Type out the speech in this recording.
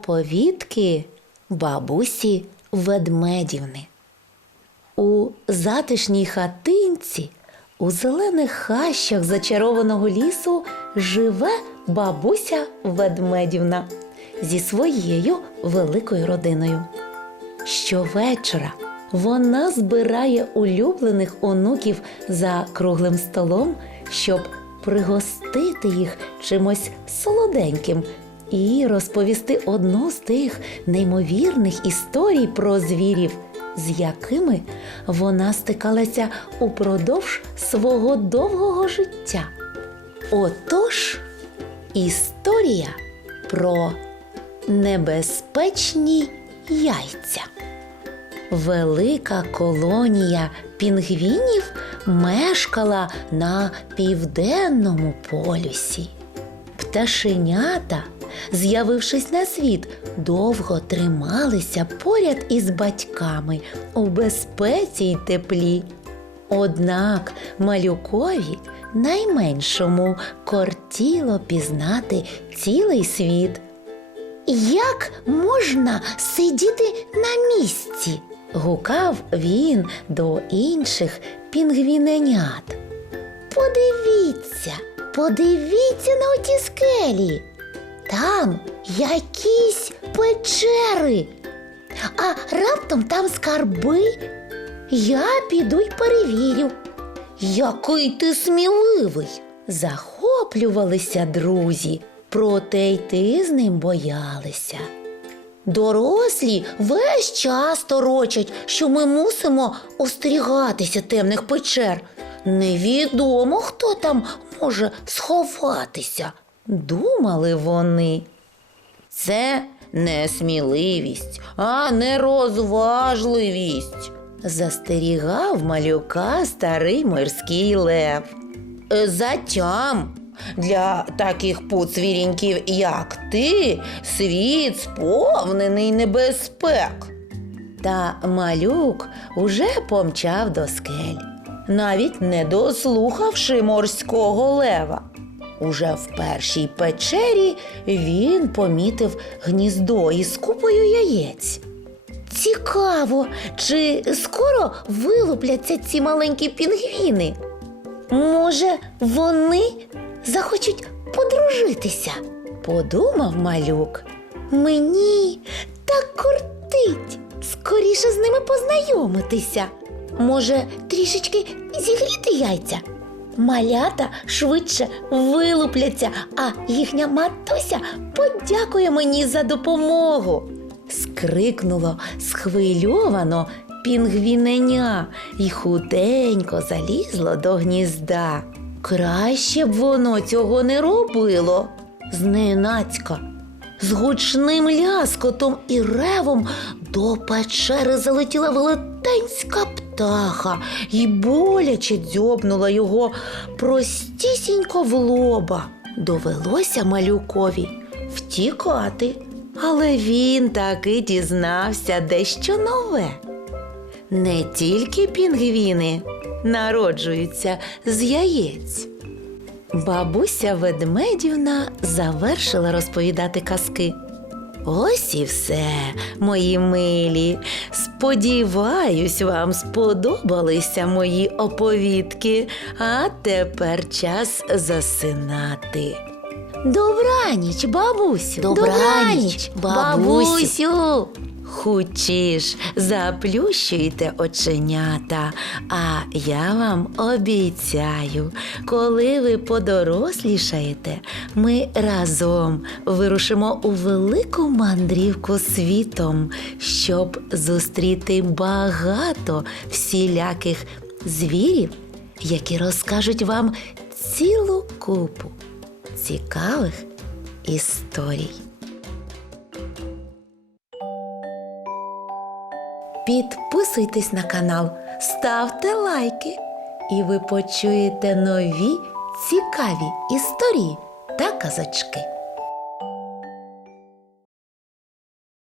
Оповідки бабусі ведмедівни. У затишній хатинці, у зелених хащах зачарованого лісу живе бабуся ведмедівна зі своєю великою родиною. Щовечора вона збирає улюблених онуків за круглим столом, щоб пригостити їх чимось солоденьким і розповісти одну з тих неймовірних історій про звірів, з якими вона стикалася упродовж свого довгого життя. Отож, історія про небезпечні яйця. Велика колонія пінгвінів мешкала на південному полюсі. Пташенята, з'явившись на світ, довго трималися поряд із батьками у безпеці й теплі. Однак малюкові найменшому кортіло пізнати цілий світ. Як можна сидіти на місці? гукав він до інших пінгвіненят. Подивіться, подивіться на оті скелі. Там якісь печери. А раптом там скарби. Я піду й перевірю. Який ти сміливий. Захоплювалися друзі, проте йти з ним боялися. Дорослі весь час торочать, що ми мусимо остерігатися темних печер. Невідомо, хто там може сховатися, думали вони. Це не сміливість, а нерозважливість, застерігав малюка старий морський лев. «Е, Затям. Для таких поцвіріньків, як ти, світ сповнений небезпек. Та малюк уже помчав до скель, навіть не дослухавши морського лева. Уже в першій печері він помітив гніздо із купою яєць. Цікаво, чи скоро вилупляться ці маленькі пінгвіни? Може, вони захочуть подружитися? Подумав малюк. Мені так кортить скоріше з ними познайомитися. Може, трішечки зігріти яйця? Малята швидше вилупляться, а їхня матуся подякує мені за допомогу. Скрикнуло схвильовано пінгвіненя і худенько залізло до гнізда. Краще б воно цього не робило. Зненацька, з гучним ляскотом і ревом до печери залетіла велетенська птаха і боляче дзьобнула його простісінько в лоба. Довелося малюкові втікати, але він таки дізнався дещо нове. Не тільки пінгвіни народжуються з яєць. Бабуся ведмедівна завершила розповідати казки. Ось і все, мої милі. Сподіваюсь, вам сподобалися мої оповідки, а тепер час засинати. Добраніч, бабусю. Добраніч, бабусю. Хучіш, заплющуйте оченята, а я вам обіцяю, коли ви подорослішаєте, ми разом вирушимо у велику мандрівку світом, щоб зустріти багато всіляких звірів, які розкажуть вам цілу купу цікавих історій. Підписуйтесь на канал, ставте лайки, і ви почуєте нові цікаві історії та казочки.